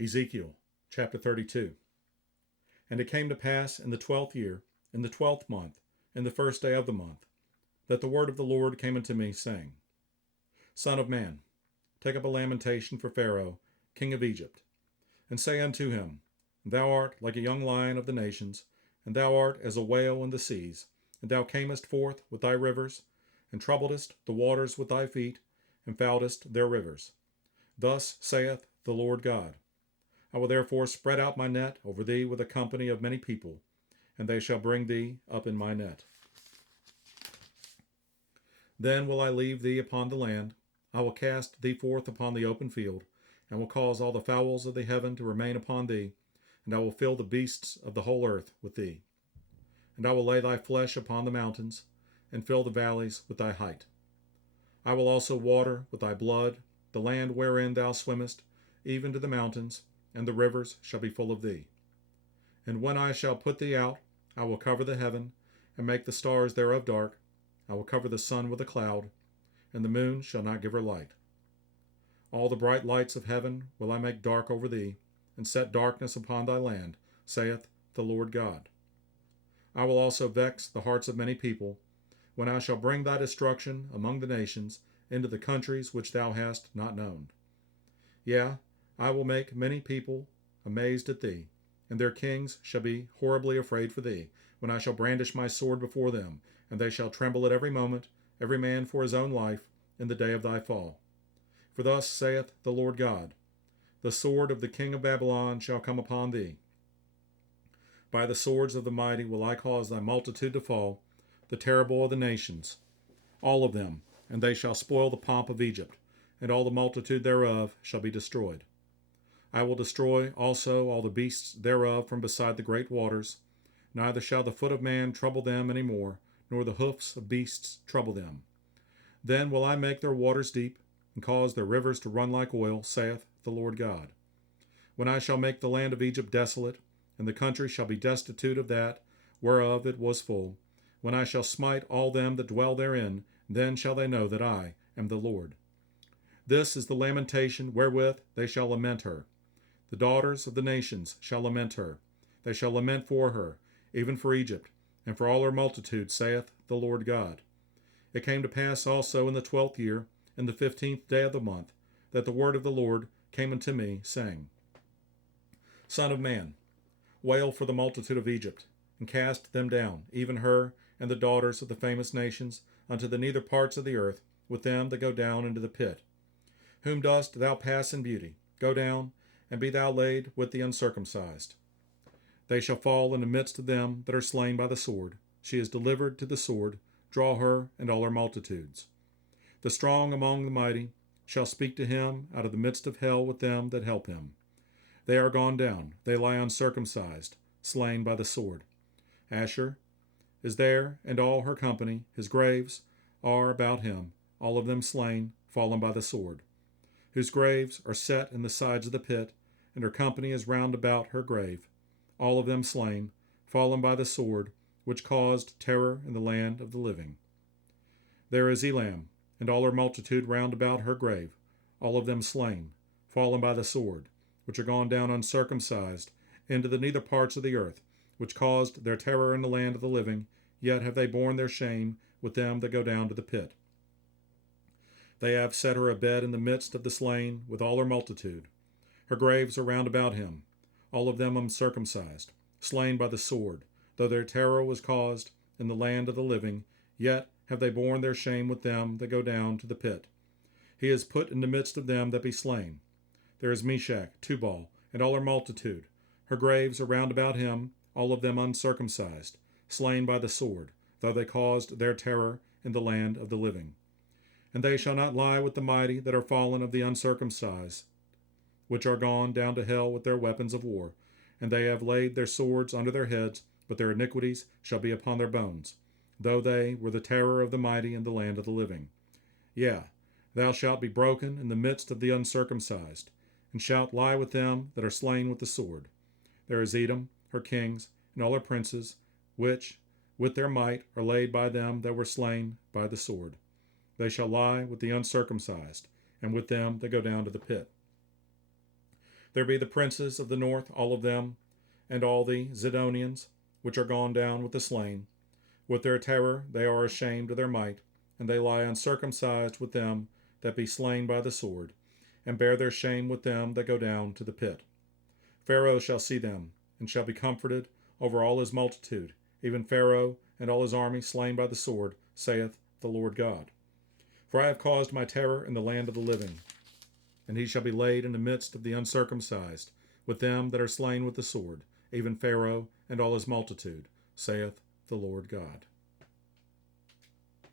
Ezekiel chapter 32. And it came to pass in the 12th year, in the 12th month, in the first day of the month, that the word of the Lord came unto me, saying, Son of man, take up a lamentation for Pharaoh, king of Egypt, and say unto him, Thou art like a young lion of the nations, and thou art as a whale in the seas, and thou camest forth with thy rivers, and troubledest the waters with thy feet, and fouledest their rivers. Thus saith the Lord God, I will therefore spread out my net over thee with a company of many people, and they shall bring thee up in my net. Then will I leave thee upon the land, I will cast thee forth upon the open field, and will cause all the fowls of the heaven to remain upon thee, and I will fill the beasts of the whole earth with thee. And I will lay thy flesh upon the mountains, and fill the valleys with thy height. I will also water with thy blood the land wherein thou swimmest, even to the mountains, and the rivers shall be full of thee. And when I shall put thee out, I will cover the heaven, and make the stars thereof dark. I will cover the sun with a cloud, and the moon shall not give her light. All the bright lights of heaven will I make dark over thee, and set darkness upon thy land, saith the Lord God. I will also vex the hearts of many people, when I shall bring thy destruction among the nations, into the countries which thou hast not known. Yea, I will make many people amazed at thee, and their kings shall be horribly afraid for thee, when I shall brandish my sword before them, and they shall tremble at every moment, every man for his own life, in the day of thy fall. For thus saith the Lord God, the sword of the king of Babylon shall come upon thee. By the swords of the mighty will I cause thy multitude to fall, the terrible of the nations, all of them, and they shall spoil the pomp of Egypt, and all the multitude thereof shall be destroyed. I will destroy also all the beasts thereof from beside the great waters, neither shall the foot of man trouble them any more, nor the hoofs of beasts trouble them. Then will I make their waters deep, and cause their rivers to run like oil, saith the Lord God. When I shall make the land of Egypt desolate, and the country shall be destitute of that whereof it was full, when I shall smite all them that dwell therein, then shall they know that I am the Lord. This is the lamentation wherewith they shall lament her. The daughters of the nations shall lament her. They shall lament for her, even for Egypt, and for all her multitude, saith the Lord God. It came to pass also in the 12th year, in the 15th day of the month, that the word of the Lord came unto me, saying, Son of man, wail for the multitude of Egypt, and cast them down, even her and the daughters of the famous nations, unto the nether parts of the earth, with them that go down into the pit. Whom dost thou pass in beauty? Go down, and be thou laid with the uncircumcised. They shall fall in the midst of them that are slain by the sword. She is delivered to the sword. Draw her and all her multitudes. The strong among the mighty shall speak to him out of the midst of hell with them that help him. They are gone down. They lie uncircumcised, slain by the sword. Asshur is there, and all her company. His graves are about him, all of them slain, fallen by the sword, whose graves are set in the sides of the pit, and her company is round about her grave, all of them slain, fallen by the sword, which caused terror in the land of the living. There is Elam, and all her multitude round about her grave, all of them slain, fallen by the sword, which are gone down uncircumcised into the nether parts of the earth, which caused their terror in the land of the living, yet have they borne their shame with them that go down to the pit. They have set her a bed in the midst of the slain with all her multitude. Her graves are round about him, all of them uncircumcised, slain by the sword. Though their terror was caused in the land of the living, yet have they borne their shame with them that go down to the pit. He is put in the midst of them that be slain. There is Meshach, Tubal, and all her multitude. Her graves are round about him, all of them uncircumcised, slain by the sword, though they caused their terror in the land of the living. And they shall not lie with the mighty that are fallen of the uncircumcised, which are gone down to hell with their weapons of war, and they have laid their swords under their heads, but their iniquities shall be upon their bones, though they were the terror of the mighty in the land of the living. Yea, thou shalt be broken in the midst of the uncircumcised, and shalt lie with them that are slain with the sword. There is Edom, her kings, and all her princes, which with their might are laid by them that were slain by the sword. They shall lie with the uncircumcised, and with them that go down to the pit. There be the princes of the north, all of them, and all the Zidonians, which are gone down with the slain. With their terror they are ashamed of their might, and they lie uncircumcised with them that be slain by the sword, and bear their shame with them that go down to the pit. Pharaoh shall see them, and shall be comforted over all his multitude, even Pharaoh and all his army slain by the sword, saith the Lord God. For I have caused my terror in the land of the living, and he shall be laid in the midst of the uncircumcised, with them that are slain with the sword, even Pharaoh and all his multitude, saith the Lord God.